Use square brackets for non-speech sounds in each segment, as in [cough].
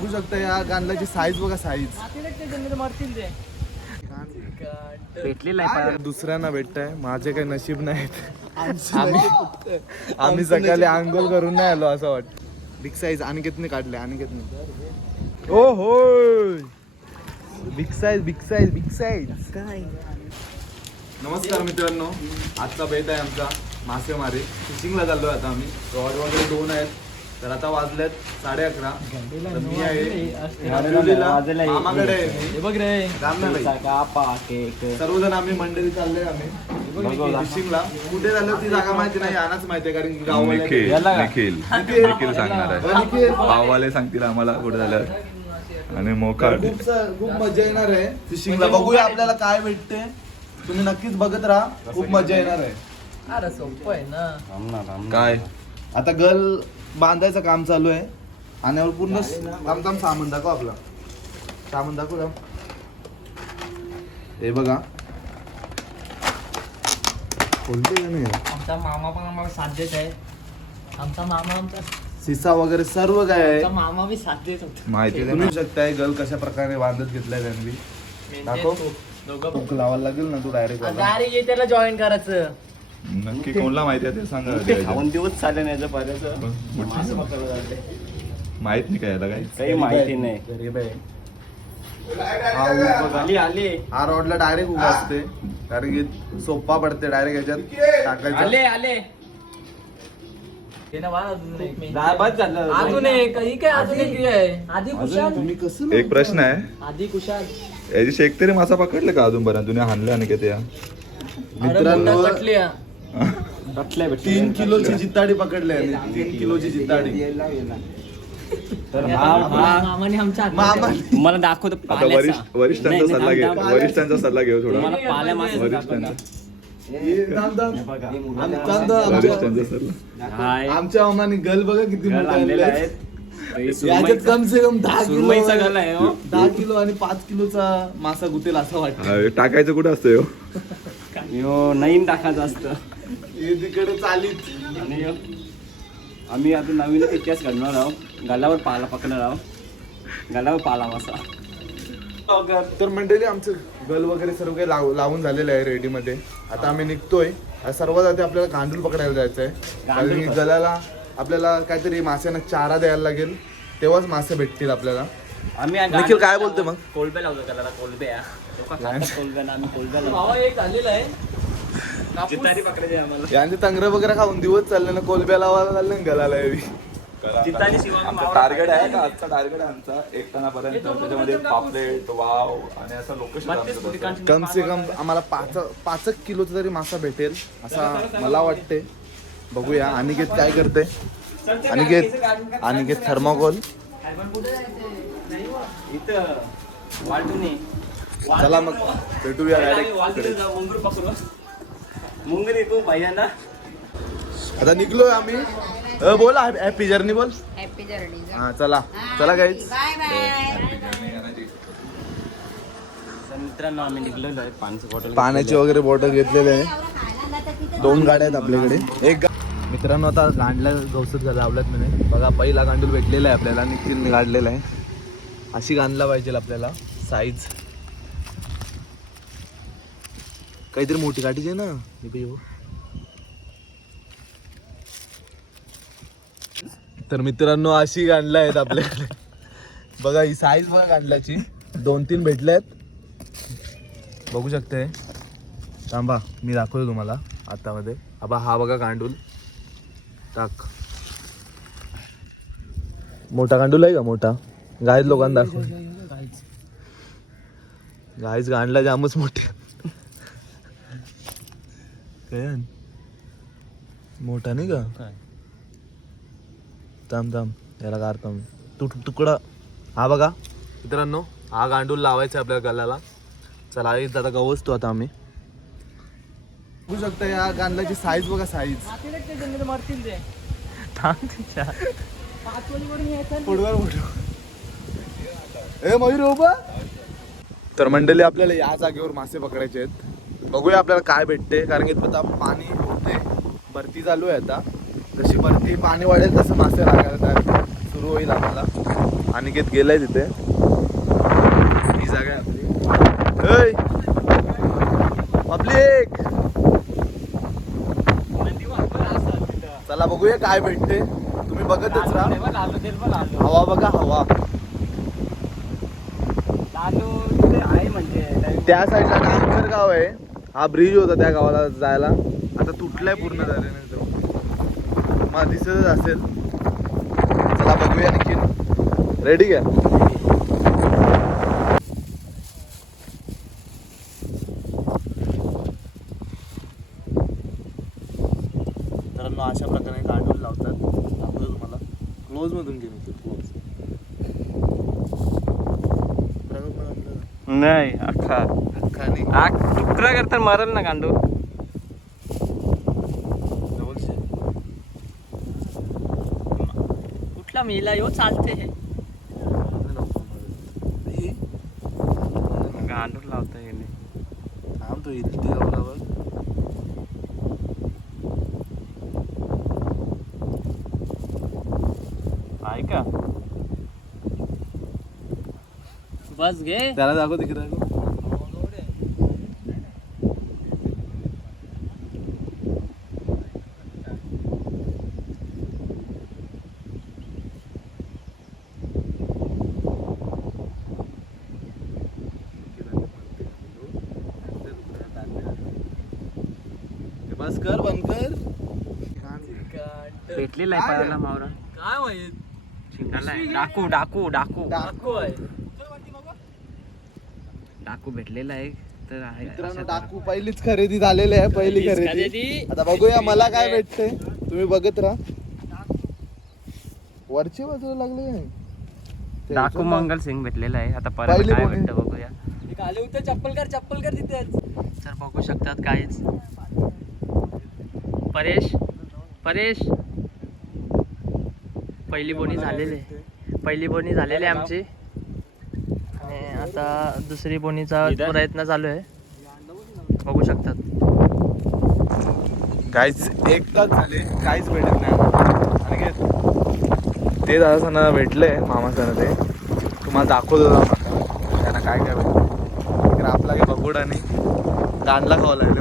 बघू शकता या गांडलाची साईज बघा साईज भेटलेला आहे दुसऱ्यांना भेटताय. माझे काही नशीब नाहीत. आम्ही आम्ही सकाळी आंघोळ करून नाही आलो असं वाटत. बिग साईज अनिकेतने काढले अनिकेतने. ओ हो big size big size big size काय? नमस्कार मित्रांनो. आजचा बेत आहे आमचा मासेमारी. फिशिंगला चाललोय आता आम्ही. रॉड वगैरे दोन आहेत. तर आता वाजलेत साडे अकरा. तर मी आहे मामाकडे. बघ रे. सर्वजण आम्ही मंडळी चालले आम्ही. फिशिंगला कुठे झालं ती जागा माहिती नाही यानाच माहिती आहे कारण गाववाले निखिल? निखिल. निखिल. निखिल सांगणार आहे. भाववाले सांगतील आम्हाला कुठे झालं. आणि मोकाट. खूप मजा येणार आहे फिशिंगला बघूया आपल्याला काय भेटते. तुम्ही नक्कीच बघत राहा. खूप मजा येणार आहे. अरे सोपं आहे ना. काय? आता गल बांधायचं काम चालू आहे. आणि पूर्ण थांब थांब सामान दाखव आपला. सामान दाखव. हे बघा. कोणते गाणं आहे? आमचा मामा पण आम्हाला साथ देत आहे. आमचा मामा आमचा सिसा वगैरे सर्व काय आहे? आमचा मामा बी साथ देत होता. माहिती आहे शकताय गल कशा प्रकारे बांधत घेतलाय त्यांनी. दाखव. दोघं लावायला लागेल ना तू डायरेक्ट ये त्याला जॉईन करायचं. नक्की कोणला माहिती आहे ते सांगा. दिवस चालले नाही माहीत नाही काय याला काय काही माहिती नाही. गरीब आहे. हा. आली आली. हा रॉडला डायरेक्ट उभा असते. कारण की सोपा पडते डायरेक्ट याच्यात. टाकायचं. आले आले. हे ना अजून एक. मी. बस झालं. अजून एक. ही काय अजून एक ही आहे? आधी कुशाल. तुम्ही कसं एक प्रश्न आहे. आधी कुशाल. याची शेक तरी मासा पकडले का अजूनपर्यंत? तुम्ही हाणले आणि किती मित्रांनो. तीन किलोची जिताडी पकडली आहे. तीन किलोची जिताडी तर हे हा. हा. तुम्हाला दाखवतो वरिष्ठांचा नाही, सल्ला नाही, घे. वरिष्ठांचा सल्ला घेऊ थोडा. पाल्या वरिष्ठांचा. हे. आमच्या- वरिष्ठांचा सल्ला. हाय. आमच्या मामाने गल बघा किती याच्यात कम से कम दहा किलो आहे हो. दहा किलो आणि पाच किलोचा मासा गुतेल असं वाटतं. हा, टाकायचं कुठं असतं? यो नवीन टाकायचं असतं. हे तिकडे चालीत. आणि आम्ही आता नवीन इतिहास घडणार आहोत. गालावर पाला पकडणार आहोत. गालावर पाला मासा तर मंडळी आमचं गल वगैरे सर्व काही लाव- लावून झालेलं आहे रेडी मध्ये. आता आम्ही निघतोय. आता सर्वात आधी आपल्याला गांडूल पकडायला जायचं आहे कारण गलाला आपल्याला काहीतरी माश्यांना चारा द्यायला लागेल. तेव्हाच मासे भेटतील आपल्याला. आम्ही या निखिल काय बोलतोय मग? कोलबे लावतो त्याला कोलबे कोलब्या आम्ही कोलब्या लावतो. जितारी पकडायचे आम्हाला. यांचे तंगरे वगैरे खाऊन दिवस चालले ना कोलब्या लावायला चालले ना गलाला यावी जितारी शिवाय आमचा टार्गेट आहे का आजचा टार्गेट आहे आमचा. एक टनापर्यंत त्याच्यामध्ये पापलेट वाव आणि असं लोकेशन कम से कम आम्हाला पाच पाच एक किलोचा तरी मासा भेटेल. असा मला वाटते. बघूया अनिकेत काय करते अनिकेत अनिकेत थर्माकोल. इथं वाटून चला मग भेटूया डायरेक्ट मुंगूर पहिल्यांदा. आता निघलोय आम्ही. अ, बोल हॅपी जर्नी बोल. हॅपी जर्नी हा चला. चला गाईच बाय बाय तर मित्रांनो आम्ही निघलेलो आहे पाण्याची बॉटल पाण्याची वगैरे बॉटल घेतलेले आहे. दोन गाड्या आहेत आपल्याकडे. एक गा- मित्रांनो आता गांडल्या गवसत लावल्यात मी बघा पहिला गांडूल भेटलेला आहे आपल्याला. निखिलने काढलेला आहे. अशी गांडला पाहिजे आपल्याला. साईज काहीतरी मोठी गाठी आहे ना. हे बघ, हे बघ. तर मित्रांनो अशी गांडला आहेत आपल्याकडे. बघा ही साईज बघा गांडल्याची. दोन तीन भेटले आहेत. बघू शकते. थांबा मी दाखवतो तुम्हाला आतामध्ये. आबा हा बघा गांडूल. टाक. मोठा गांडूल आहे का मोठा? गायच लोकांना दाखव. गायच. गांडला जामच मोठ्या काय आहे? मोठा नाही का? थांब थांब. याला काढतो मी तू तुकडा. हा बघा. मित्रांनो हा गांडूल लावायचा आहे आपल्या गलाला चला इथं आता गवसतो आता आम्ही. बघू शकता या गांडलाची साईज बघा साईज मातीला ते जंगल मारतील ते पाच वाजेवरून यायचं फुटबॉल ए मयूर उभा. तर मंडळी आपल्याला या जागेवर मासे पकडायचे आहेत. बघूया आपल्याला काय भेटते कारण की आता पाणी होते भरती चालू आहे आता. जशी भरती पाणी वाढेल तसं मासे लागायला तयार सुरू होईल आम्हाला. अनिकेत गेलाय तिथे. ही जागा आपली! पब्लिक! चला बघूया काय भेटते. तुम्ही बघतच राहा. हवा बघा हवा. म्हणजे. त्या साईडला गाव आहे. हा ब्रिज होता त्या गावाला जायला. आता तुटलाय पूर्ण झाल्याने मला दिसतच असेल. चला बघूया आणखी रेडी घ्या. अशा प्रकारे गांडूल लावतात. दाखवतो तुम्हाला. क्लोज मधून क्लोज नाही अख्खा. खाली आग तुकडा करता मरल ना गांडू कुठला मेला यो चालते हे. गांडूर लावता गेले थांब तो इथे गावाला बघ आहे का बस घे. त्याला दाखव तिकडे. दाखव बस कर बंद कर. भेटलेला आहे पायाला मावरा. काय माहीत? शिंगाला आहे. डाकू डाकू डाकू. डाकू आहे. डाकू भेटलेला आहे तर आहे मित्रांनो डाकू पहिलीच खरेदी झालेली आहे पहिली खरेदी. आता बघूया मला काय [laughs] भेटते. तुम्ही बघत राहा. वरची बाजूला लागले ते डाकू मंगल सिंग भेटलेला आहे. आता परत काय? भेटतं बघूया. आले होते चप्पल कर चप्पल कर तिथेच. तर बघू शकतात काहीच परेश परेश. पहिली बोनी झालेली आहे. पहिली बोनी झालेली आहे आमची. आणि आता दुसरी बोनीचा प्रयत्न चालू आहे. बघू शकतात. काहीच एक तास झाले. काहीच भेटत नाही आणि ते दादा सणाला भेटले मामा सण ते. तुम्हाला दाखवतो त्यांना काय काय भेटलं तर आपला काय बघूड आणि गांडला खावं लागले.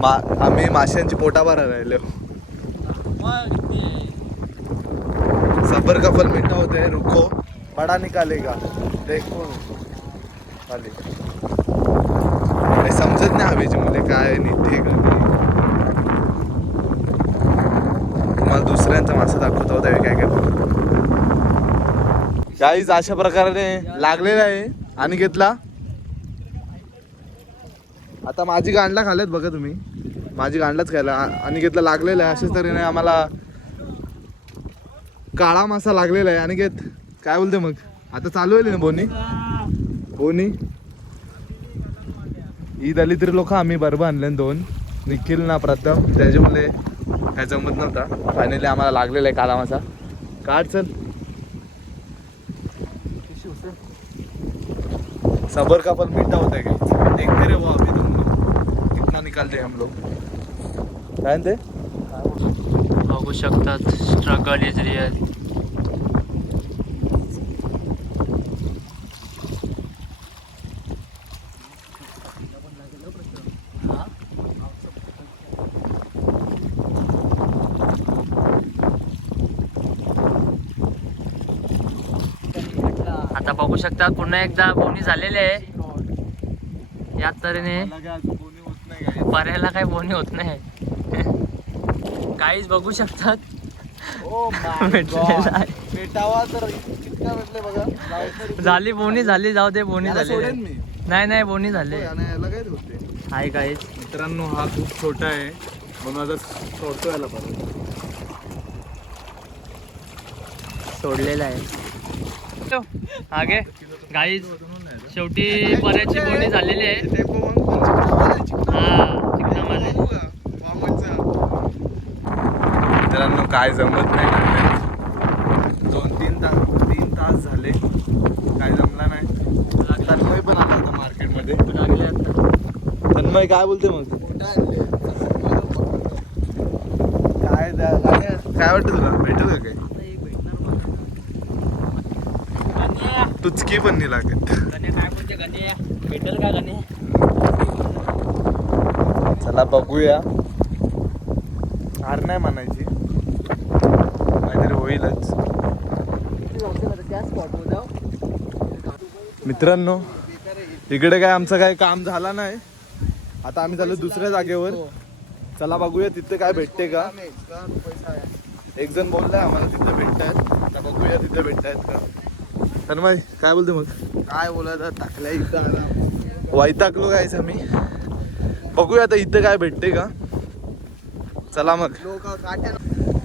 मा आम्ही माशांची पोटा भरायला राहिले सबर कफल मिठा होते रुको बडा निकालेगा। देखो। खाली। समजत नाही हवेची मुले काय नाही. तुम्हाला दुसऱ्यांचा मासा दाखवतो त्यावेळी काय काय काहीच अशा प्रकारे लागलेला आहे. आणि घेतला. आता माझी गांडला खाल्यात बघा तुम्ही. माझी गांडलाच खायला. आणि घेतला लागलेला आहे. अशाच तऱ्हेने आम्हाला काळा मासा लागलेला आहे. आणि घेत. काय बोलते मग? आता चालू आहे ना बोनी? बोनी? ईद आली तरी लोक आम्ही बरोबर आणले दोन. निखिल ना प्रथम. त्याच्यामुळे काय जमत नव्हता. फायनली आम्हाला लागलेला आहे कालामासा काढ चल सबर का पण मीठा होता है देखते रहे वो अभी तुम लोग. कितना निकालते हम लोग? काय ते बघू शकतात. स्ट्रगल इज रिअल बघू शकता पुन्हा एकदा बोनी झालेली आहे. याच तऱ्हेने पर्यायला काही बोनी होत नाही. काहीच बघू शकतात. [laughs] बघा. झाली बोनी झाली जाऊ दे बोनी झाली नाही नाही बोनी झाले. होते आहे काहीच. मित्रांनो हा खूप छोटा आहे. म्हणून आता सोडतो याला परत. सोडलेला आहे. आगे. गाईज शेवटी पर्याची बोनी झालेली आहे. हा मित्रांनो काय जमत नाही. दोन तीन तास तीन तास झाले. काय जमला नाही. तन्मय पण आला होता मार्केटमध्ये. तन्मय काय बोलते मग? काय काय काय वाटतं तुला? भेटेल का टुचकी पण नाही लागत. भेटेल का गणे? चला बघूया. हार नाही म्हणायची. काहीतरी होईलच. मित्रांनो इकडे काय आमचं काय काम झाला नाही. आता आम्ही चालू दुसऱ्या जागेवर. चला बघूया तिथे काय भेटते का. एक जण बोललाय आम्हाला तिथे भेटतायत. आता बघूया तिथे भेटतायत का. तर मग काय बोलते मग? काय बोलायचं टाकल्या इथं वैतागलो गायचं मी बघूया आता इथे काय भेटते का? चला मग. लोक काट्या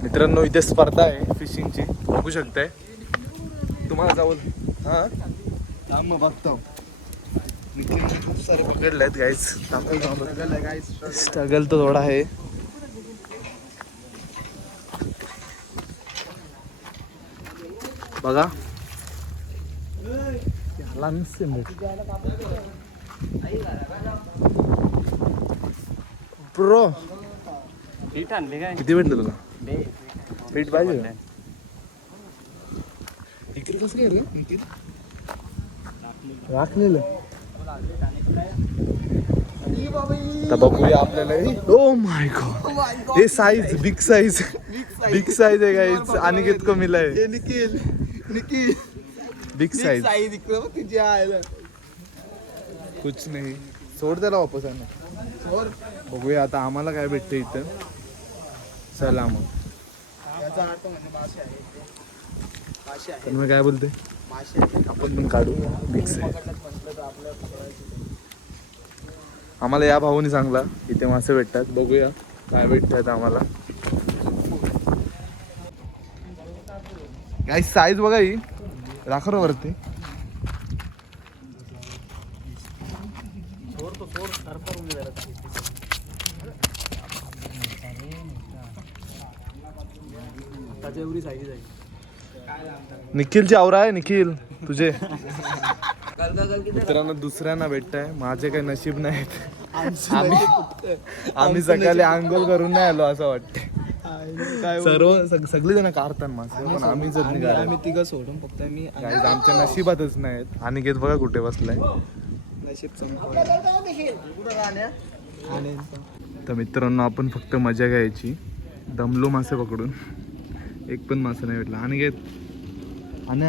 मित्रांनो इथे स्पर्धा आहे फिशिंगची बघू शकताय. तुम्हाला जाऊन हा? थांब मग बघतो. खूप सारे पकडले आहेत काय स्ट्रगल तो थोडा आहे. बघा. याला नसते प्रो पीठ आणले काय किती भेटलं तुला पीठ पाहिजे का? इकडे कसं काय रे निखिल? राखलेलं आता बघूया आपल्याला ओ माय गॉड हे size big size big size आहे गाईज कित कमीला आहे निखिल निखिल बिग साईज साई तिकडं बघ तिची आहे कुछ नाही. सोड त्याला वापस आहे ना बघूया आता आम्हाला काय भेटतं इथं. चला मग. म्हणजे मी काय बोलते आपण पण काढू. बिग साईज आम्हाला या भाऊनी सांगला इथे मासे भेटतात. बघूया काय भेटतात आम्हाला. काय साईज बघा ही. राखर वरती निखिलची आवरा आहे निखिल तुझे. मित्रांनो दुसऱ्यांना भेटताय. माझे काही नशीब नाहीत. आम्ही आम्ही सकाळी आंघोळ करून नाही आलो असं वाटतंय. सर्व सग- सगळे जण काढतात मासे पण आम्ही जर आम्ही तिघं सोडून फक्त मी आमच्या नशिबातच नाहीत. आणि घेत बघा कुठे बसलाय. नशीब तर मित्रांनो आपण फक्त मजा घ्यायची. दमलो मासे पकडून. एक पण मासा नाही भेटला. आणि घेत आणि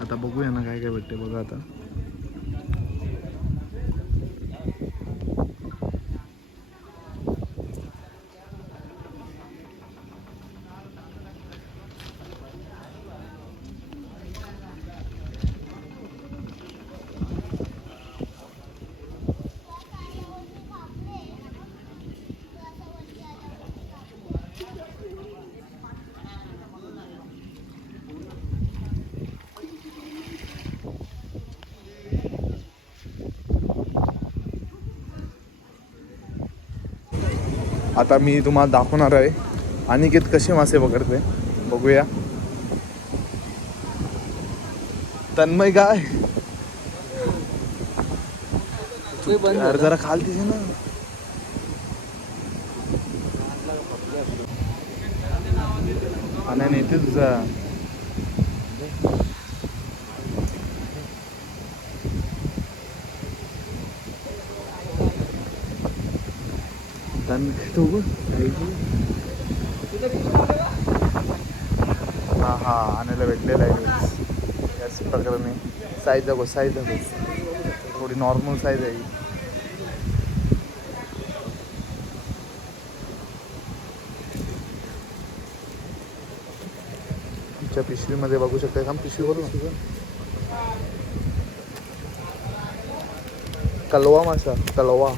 आता बघूया ना काय काय भेटते बघा आता. आता मी तुम्हाला दाखवणार आहे. अनिकेत कसे मासे पकडते? बघूया. तन्मय काय? यार जरा खाल तिथे ना. आणि तुझा तन्मय तो बघ. हा हा आणायला भेटलेला आहे त्याच प्रकारे साईज दाखव साईज दाखव थोडी नॉर्मल साईज आहे ही. आमच्या पिशवीमध्ये बघू शकता का पिशवी बोलू कलवा मासा कलवा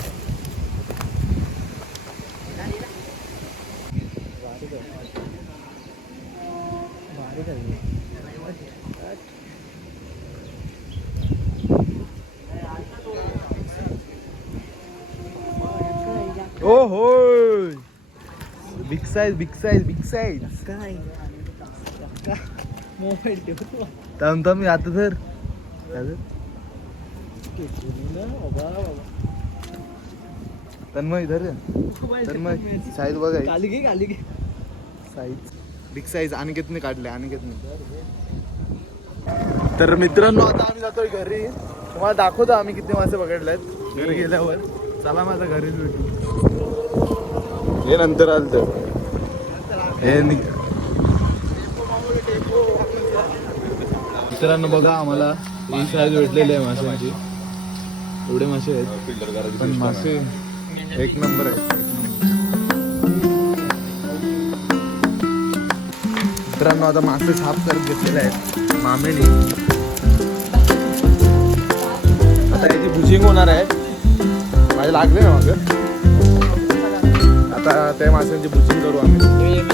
ओ हो big size big size big size काय मोबाईल ठेवतो मी आता तर तन्मय धर. तन्मय साईज बघा गाली घे गाली घे. साईज बिग साईज अनिकेतने काढले अनिकेतने. तर मित्रांनो आता आम्ही जातोय घरी. तुम्हाला दाखवतो आम्ही किती मासे पकडलेत घरी गेल्यावर. चला माझा घरीच भेटू. हे नंतर आलं तर हे मित्रांनो बघा आम्हाला ही साईज भेटलेली आहे माशांची. एवढे मासे आहेत. पण मासे एक नंबर आहे मित्रांनो आता मासे साफ करत घेतलेले आहेत. मामेने आता याची बुशिंग होणार आहे. माझे लागले ना मग. आता त्या माशांची बुशिंग करू आम्ही.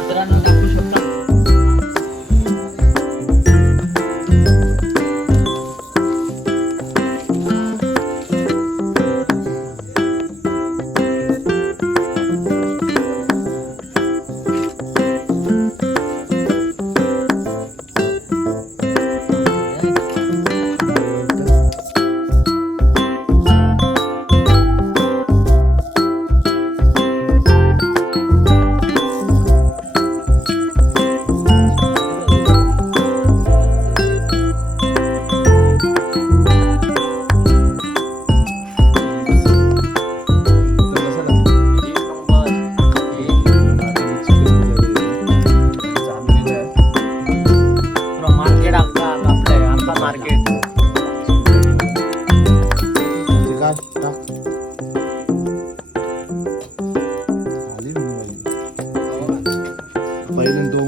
पहिले तो